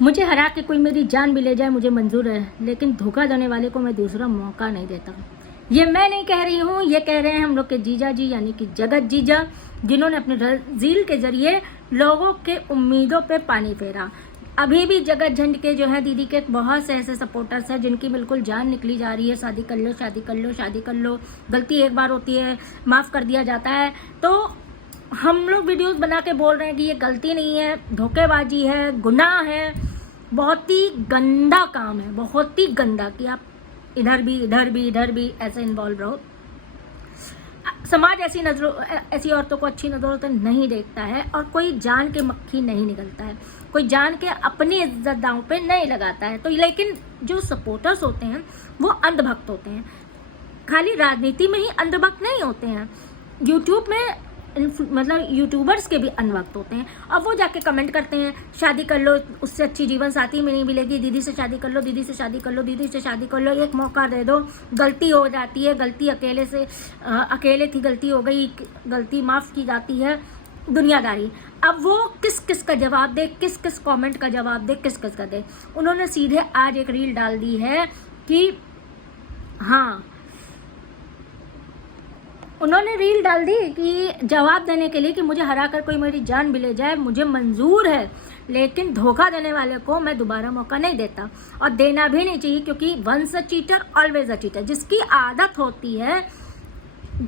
मुझे हरा के कोई मेरी जान भी ले जाए मुझे मंजूर है, लेकिन धोखा देने वाले को मैं दूसरा मौका नहीं देता। ये मैं नहीं कह रही हूँ, ये कह रहे हैं हम लोग के जीजा जी यानी कि जगत जीजा, जिन्होंने अपने रील के जरिए लोगों के उम्मीदों पे पानी फेरा। अभी भी जगत झंड के जो है दीदी के बहुत से ऐसे सपोर्टर्स हैं जिनकी बिल्कुल जान निकली जा रही है, शादी कर लो शादी कर लो शादी कर लो, गलती एक बार होती है माफ़ कर दिया जाता है। तो हम लोग वीडियोस बना के बोल रहे हैं कि ये गलती नहीं है, धोखेबाजी है, गुनाह है, बहुत ही गंदा काम है, बहुत ही गंदा कि आप इधर भी इधर भी इधर भी ऐसे इन्वॉल्व रहो। समाज ऐसी औरतों को अच्छी नजरों से नहीं देखता है और कोई जान के मक्खी नहीं निकलता है, कोई जान के अपनी इज्जत दांव पे नहीं लगाता है। तो लेकिन जो सपोर्टर्स होते हैं वो अंधभक्त होते हैं, खाली राजनीति में ही अंधभक्त नहीं होते हैं, यूट्यूब में मतलब यूट्यूबर्स के भी अनवक्त होते हैं। अब वो जाके कमेंट करते हैं शादी कर लो, उससे अच्छी जीवन साथी में नहीं मिलेगी, दीदी से शादी कर लो, दीदी से शादी कर लो, दीदी से शादी कर लो, एक मौका दे दो, गलती हो जाती है, गलती अकेले थी, गलती हो गई, गलती माफ़ की जाती है, दुनियादारी। अब वो किस किस का जवाब दे, किस किस कमेंट का जवाब दे, किस किस का दे। उन्होंने सीधे आज एक रील डाल दी है कि हाँ, उन्होंने रील डाल दी कि जवाब देने के लिए कि मुझे हरा कर कोई मेरी जान भी ले जाए मुझे मंजूर है, लेकिन धोखा देने वाले को मैं दोबारा मौका नहीं देता और देना भी नहीं चाहिए, क्योंकि once a cheater always a cheater. जिसकी आदत होती है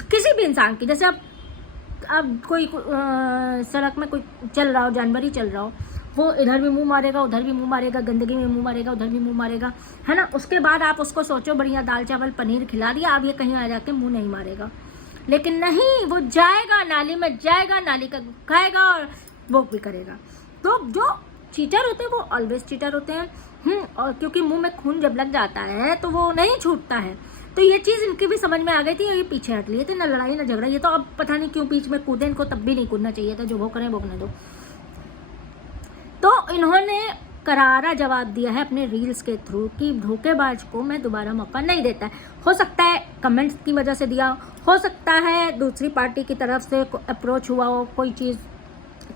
किसी भी इंसान की, जैसे अब कोई सड़क में कोई चल रहा हो, जानवर ही चल रहा हो, वो इधर भी मुंह मारेगा, उधर भी मुंह मारेगा, गंदगी में मुंह मारेगा, उधर भी मुंह मारेगा, है ना। उसके बाद आप उसको सोचो बढ़िया दाल चावल पनीर खिला दिया, अब ये कहीं आ जाके मुंह नहीं मारेगा, लेकिन नहीं, वो जाएगा नाली में, जाएगा नाली का खाएगा और वो भी करेगा। तो जो चीटर होते हैं वो ऑलवेज चीटर होते हैं। और क्योंकि मुंह में खून जब लग जाता है तो वो नहीं छूटता है। तो ये चीज़ इनकी भी समझ में आ गई थी और ये पीछे हट लिए थे, ना लड़ाई ना झगड़ा। ये तो अब पता नहीं क्यों बीच में कूदे, इनको तब भी नहीं कूदना चाहिए था, जो वो करें वो करने दो। तो इन्होंने करारा जवाब दिया है अपने रील्स के थ्रू कि धोखेबाज को मैं दोबारा मौका नहीं देता है। हो सकता है कमेंट्स की वजह से दिया, हो सकता है दूसरी पार्टी की तरफ से अप्रोच हुआ हो, कोई चीज़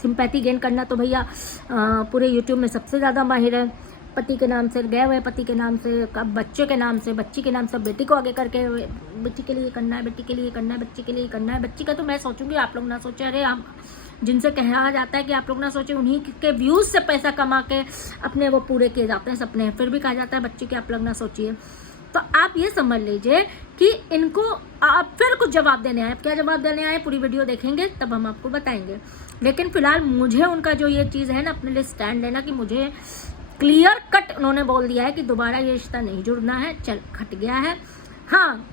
सिंपैथी गेन करना तो भैया पूरे यूट्यूब में सबसे ज़्यादा माहिर है। पति के नाम से गए हुए, पति के नाम से, बच्चे के नाम से, बच्ची के नाम से, बेटी को आगे करके बेटी के लिए करना है, बेटी के लिए करना है, बच्ची के लिए करना है। बच्ची का तो मैं सोचूंगी, आप लोग ना सोचे। अरे हम जिनसे कहा जाता है कि आप लोग ना सोचे, उन्हीं के व्यूज़ से पैसा कमा के अपने वो पूरे किए जाते हैं सपने, फिर भी कहा जाता है बच्ची के आप लोग ना सोचिए। तो आप ये समझ लीजिए कि इनको आप फिर कुछ जवाब देने आए। क्या जवाब देने आए पूरी वीडियो देखेंगे तब हम आपको बताएंगे। लेकिन फिलहाल मुझे उनका जो ये चीज़ है ना अपने लिए स्टैंड लेना, कि मुझे क्लियर कट उन्होंने बोल दिया है कि दोबारा ये रिश्ता नहीं जुड़ना है, चल खट गया है। हाँ,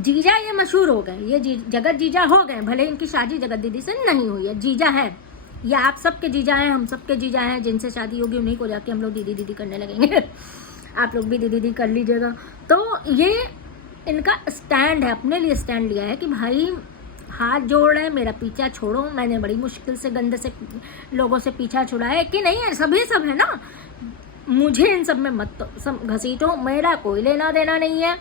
जीजा ये मशहूर हो गए, ये जगत जीजा हो गए, भले इनकी शादी जगत दीदी से नहीं हुई है, जीजा है। ये आप सबके जीजा हैं, हम सबके जीजा हैं, जिनसे शादी होगी उन्हीं को जाके हम लोग दीदी दीदी करने लगेंगे। आप लोग भी दीदी दीदी कर लीजिएगा। तो ये इनका स्टैंड है, अपने लिए स्टैंड लिया है कि भाई हाथ जोड़ रहे हैं, मेरा पीछा छोड़ो, मैंने बड़ी मुश्किल से गंदे से लोगों से पीछा छुड़ाया है कि नहीं है, सभी सब है ना, मुझे इन सब में मत घसीटो, मेरा कोई लेना देना नहीं है।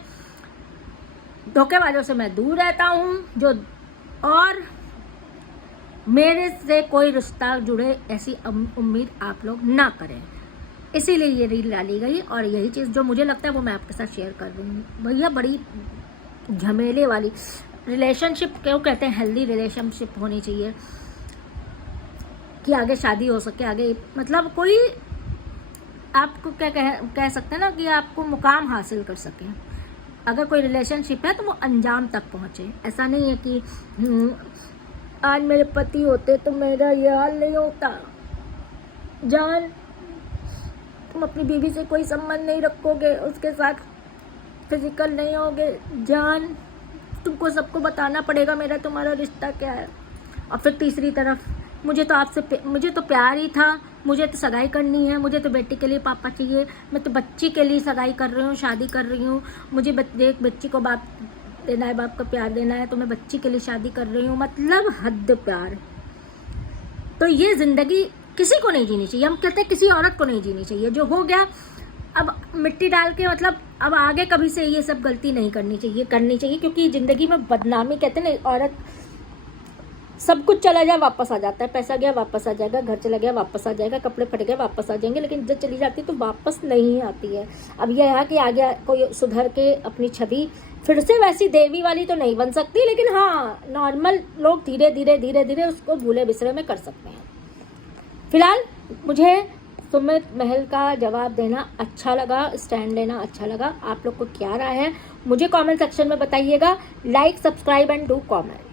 धोखेबाजों से मैं दूर रहता हूँ, जो और मेरे से कोई रिश्ता जुड़े ऐसी उम्मीद आप लोग ना करें। इसीलिए ये रील डाली गई और यही चीज़ जो मुझे लगता है वो मैं आपके साथ शेयर कर रही हूँ। भैया बड़ी झमेले वाली रिलेशनशिप क्यों कहते हैं, हेल्दी रिलेशनशिप होनी चाहिए कि आगे शादी हो सके, आगे मतलब कोई आपको क्या कह सकते हैं ना कि आपको मुकाम हासिल कर सके। अगर कोई रिलेशनशिप है तो वो अंजाम तक पहुँचे। ऐसा नहीं है कि आज मेरे पति होते तो मेरा ये हाल नहीं होता। जान, तुम अपनी बीवी से कोई संबंध नहीं रखोगे, उसके साथ फिजिकल नहीं होगे। जान, तुमको सबको बताना पड़ेगा मेरा तुम्हारा रिश्ता क्या है। और फिर तीसरी तरफ मुझे तो प्यार ही था, मुझे तो सगाई करनी है, मुझे तो बेटी के लिए पापा चाहिए, मैं तो बच्ची के लिए सगाई कर रही हूँ, शादी कर रही हूँ, मुझे एक बच्ची को बाप देना है, बाप का प्यार देना है, तो मैं बच्ची के लिए शादी कर रही हूँ। मतलब हद प्यार। तो ये ज़िंदगी किसी को नहीं जीनी चाहिए। हम कहते हैं किसी औरत को नहीं जीनी चाहिए। जो हो गया अब मिट्टी डाल के, मतलब अब आगे कभी से ये सब गलती नहीं करनी चाहिए, क्योंकि ज़िंदगी में बदनामी, कहते हैं ना, औरत सब कुछ चला जाए वापस आ जाता है, पैसा गया वापस आ जाएगा, घर चला गया वापस आ जाएगा, कपड़े फट गए वापस आ जाएंगे, लेकिन जब चली जाती है तो वापस नहीं आती है। अब यह है कि आगे कोई सुधर के अपनी छवि फिर से वैसी देवी वाली तो नहीं बन सकती, लेकिन हाँ नॉर्मल लोग धीरे धीरे उसको भूले बिसरे में कर सकते हैं। फिलहाल मुझे सुमित महल का जवाब देना अच्छा लगा, स्टैंड लेना अच्छा लगा। आप लोग को क्या राय है मुझे कमेंट सेक्शन में बताइएगा। Like, subscribe and do comment.